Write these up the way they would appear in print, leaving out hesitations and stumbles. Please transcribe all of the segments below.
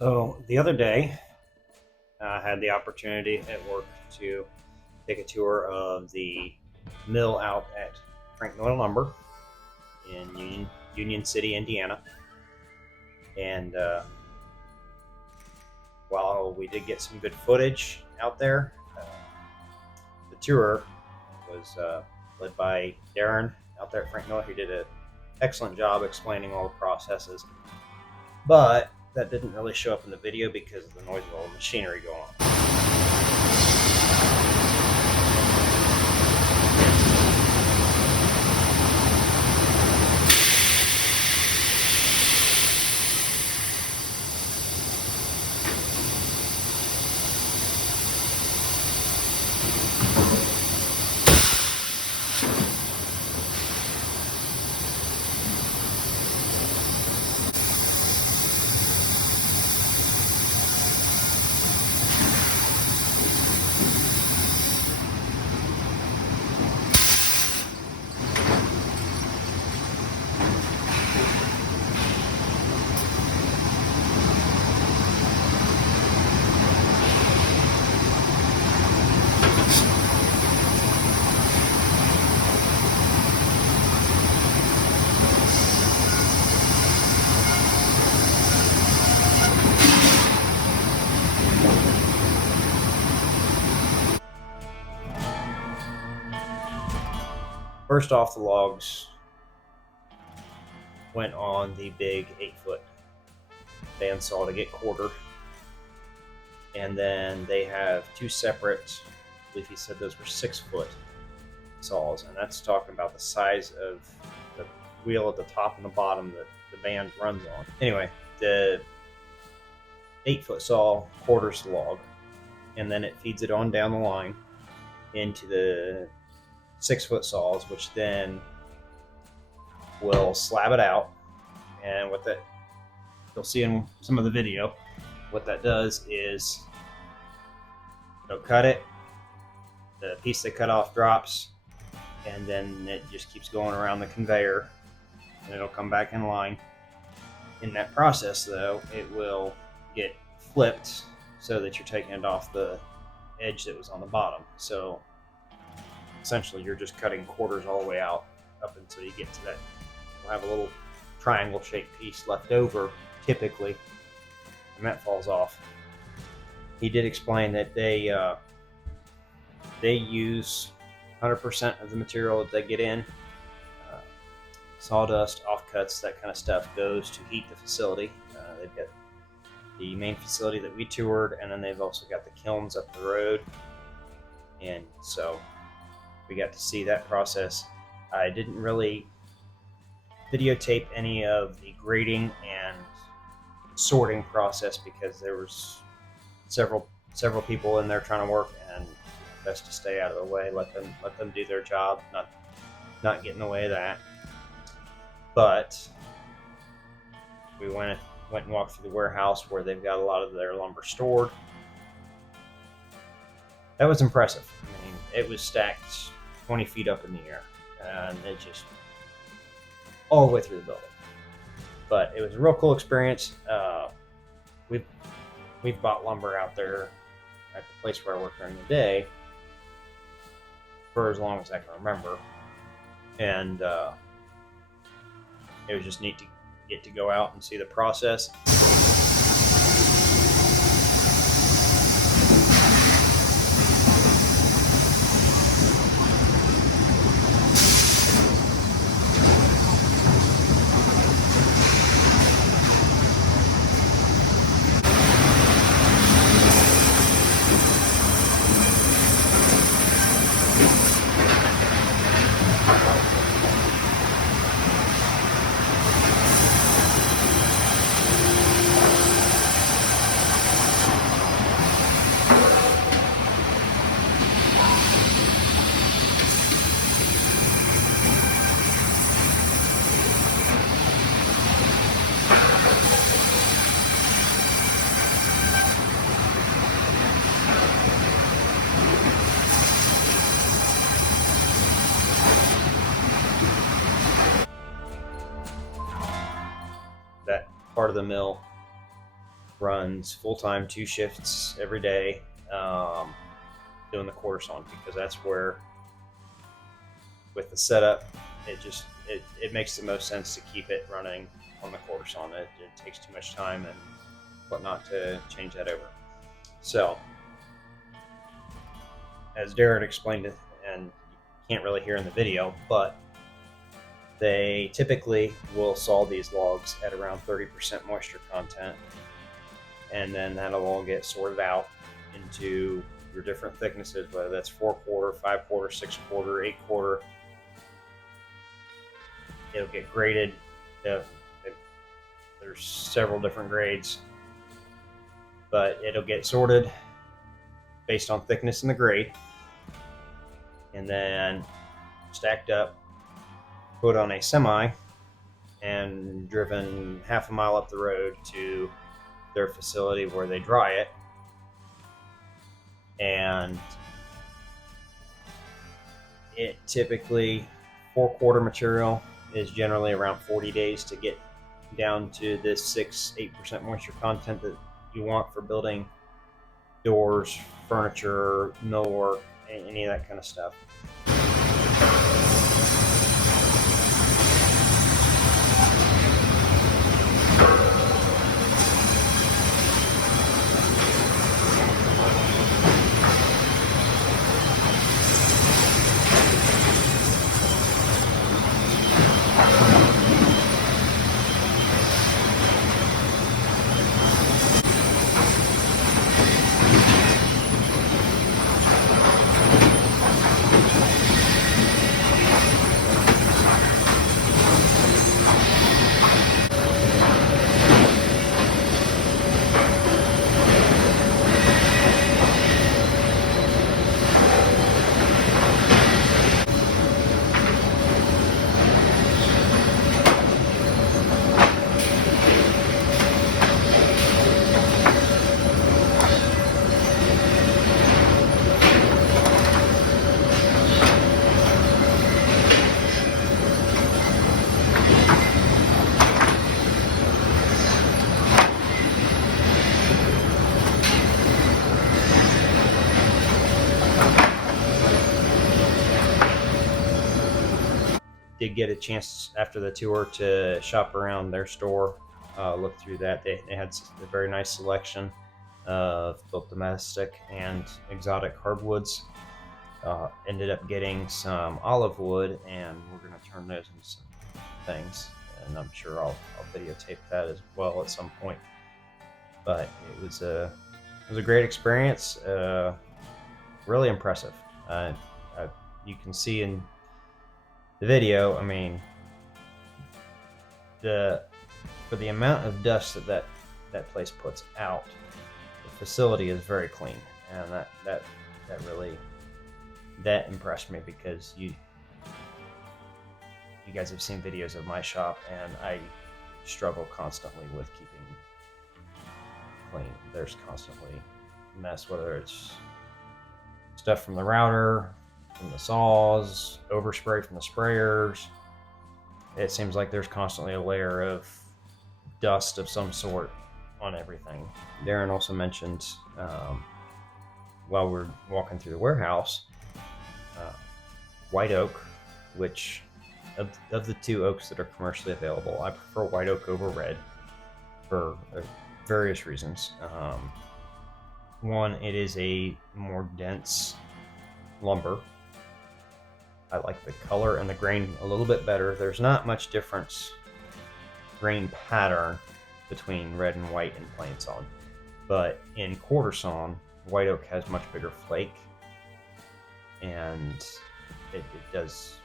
So the other day, I had the opportunity at work to take a tour of the mill out at Franklin Lumber in Union City, Indiana. And while we did get some good footage out there, the tour was led by Darren out there at Franklin, who did an excellent job explaining all the processes. But that didn't really show up in the video because of the noise of all the machinery going on. First off, the logs went on the big 8-foot bandsaw to get quartered. And then they have two separate, I believe he said those were 6-foot saws. And that's talking about the size of the wheel at the top and the bottom that the band runs on. Anyway, the 8-foot saw quarters the log, and then it feeds it on down the line into the 6-foot saws, which then will slab it out. And what that you'll see in some of the video, what that does is they'll cut it, the piece they cut off drops, and then it just keeps going around the conveyor, and it'll come back in line. In that process, though, it will get flipped so that you're taking it off the edge that was on the bottom. So essentially you're just cutting quarters all the way out up until you get to that. You'll have a little triangle shaped piece left over typically, and that falls off. He did explain that they use 100% of the material that they get in. Sawdust, offcuts, that kind of stuff goes to heat the facility. They've got the main facility that we toured, and then they've also got the kilns up the road, and so we got to see that process. I didn't really videotape any of the grading and sorting process because there was several people in there trying to work, and best to stay out of the way. Let them do their job, not get in the way of that. But we went and walked through the warehouse where they've got a lot of their lumber stored. That was impressive. I mean, it was stacked 20 feet up in the air, and it just all the way through the building. But it was a real cool experience. We've bought lumber out there at the place where I work during the day for as long as I can remember, and it was just neat to get to go out and see the process. That part of the mill runs full-time, 2 shifts every day, doing the quarter sawn, because that's where, with the setup, it makes the most sense to keep it running on the quarter sawn. It takes too much time and whatnot to change that over. So, as Darren explained it, and you can't really hear in the video, but they typically will saw these logs at around 30% moisture content, and then that'll all get sorted out into your different thicknesses, whether that's 4/4, 5/4, 6/4, 8/4. It'll get graded. There's several different grades, but it'll get sorted based on thickness and the grade, and then stacked up, put on a semi, and driven half a mile up the road to their facility where they dry it. And it typically, 4/4 material is generally around 40 days to get down to this 6-8% moisture content that you want for building doors, furniture, millwork, any of that kind of stuff. Did get a chance after the tour to shop around their store, look through that. They had a very nice selection of both domestic and exotic hardwoods. Ended up getting some olive wood, and we're going to turn those into some things, and I'm sure I'll videotape that as well at some point. But it was a great experience, really impressive. You can see in the video, I mean, for the amount of dust that place puts out, the facility is very clean, and that really impressed me, because you guys have seen videos of my shop, and I struggle constantly with keeping clean. There's constantly mess, whether it's stuff from the router, from the saws, overspray from the sprayers. It seems like there's constantly a layer of dust of some sort on everything. Darren also mentioned, while we're walking through the warehouse, white oak, which of the 2 oaks that are commercially available, I prefer white oak over red for various reasons. One, it is a more dense lumber. I like the color and the grain a little bit better. There's not much difference grain pattern between red and white in plain sawn, but in quarter sawn, white oak has much bigger flake, and it does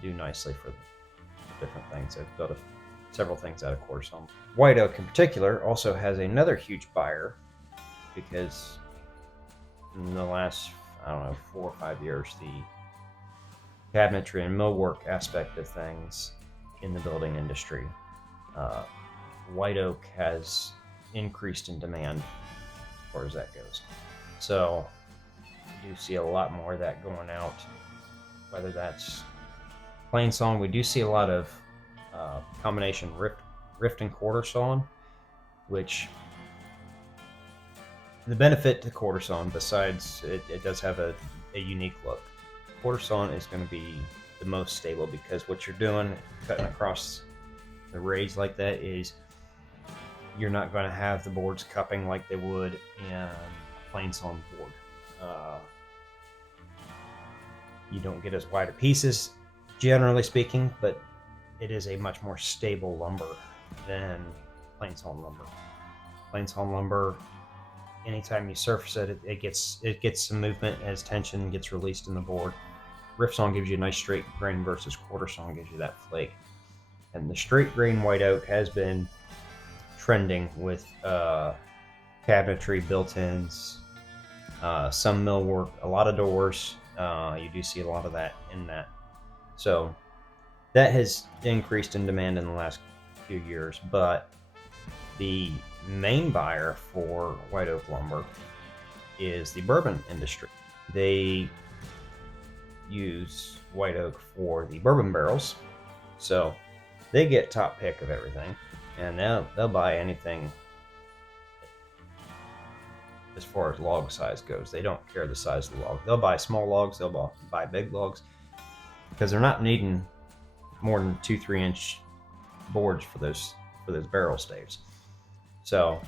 do nicely for different things. I've built several things out of quarter sawn. White oak in particular also has another huge buyer, because in the last, I don't know, 4 or 5 years, the cabinetry and millwork aspect of things in the building industry, white oak has increased in demand as far as that goes. So you do see a lot more of that going out, whether that's plain sawn. We do see a lot of combination rift and quarter sawn, which The benefit to quarter sawn, besides it does have a unique look, quarter sawn is going to be the most stable, because what you're doing cutting across the rays like that is you're not going to have the boards cupping like they would in a plain sawn board. You don't get as wider pieces, generally speaking, but it is a much more stable lumber than plain sawn lumber. Plain sawn lumber, anytime you surface it, it gets some movement as tension gets released in the board. Rift sawn gives you a nice straight grain versus quarter sawn gives you that flake. And the straight grain white oak has been trending with cabinetry, built-ins, some millwork, a lot of doors. You do see a lot of that in that. So that has increased in demand in the last few years, but the main buyer for white oak lumber is the bourbon industry. They use white oak for the bourbon barrels, so they get top pick of everything, and they'll buy anything as far as log size goes. They don't care the size of the log. They'll buy small logs, they'll buy big logs, because they're not needing more than 2-3 inch boards for those barrel staves. So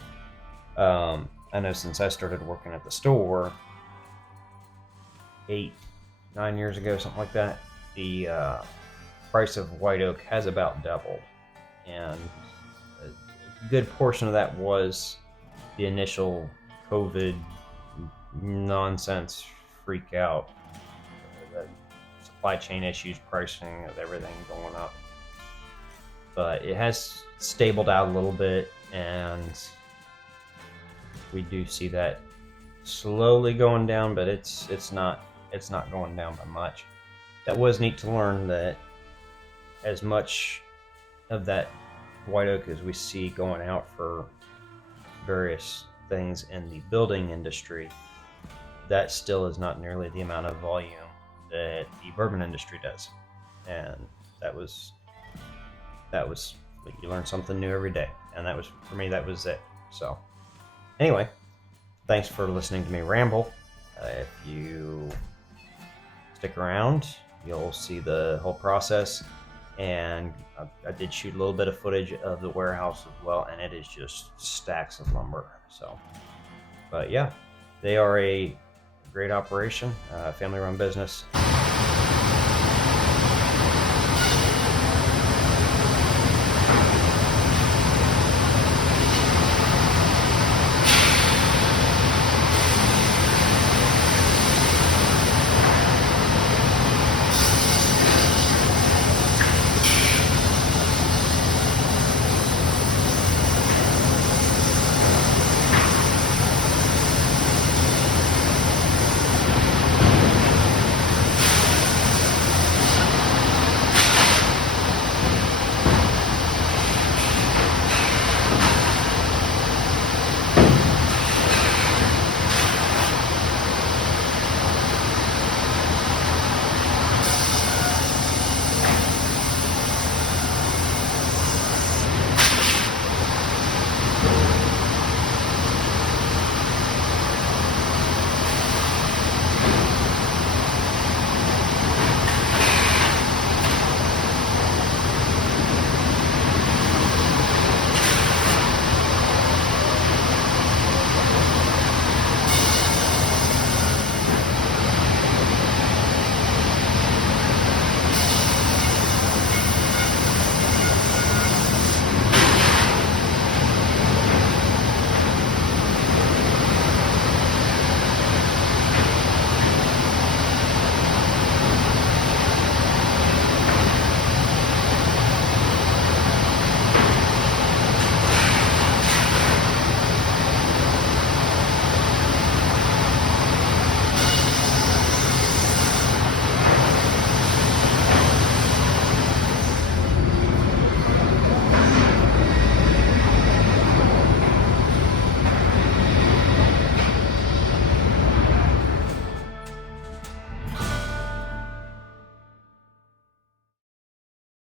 I know since I started working at the store 8-9 years ago, something like that, the price of white oak has about doubled, and a good portion of that was the initial COVID nonsense freak out, the supply chain issues, pricing of everything going up. But it has stabled out a little bit, and we do see that slowly going down, but it's not going down by much. That was neat to learn that as much of that white oak as we see going out for various things in the building industry, that still is not nearly the amount of volume that the bourbon industry does. And that was you learn something new every day, and that was, for me, that was it. So anyway, thanks for listening to me ramble. If you stick around, you'll see the whole process, and I did shoot a little bit of footage of the warehouse as well, and it is just stacks of lumber. So, but yeah, they are a great operation, family-run business.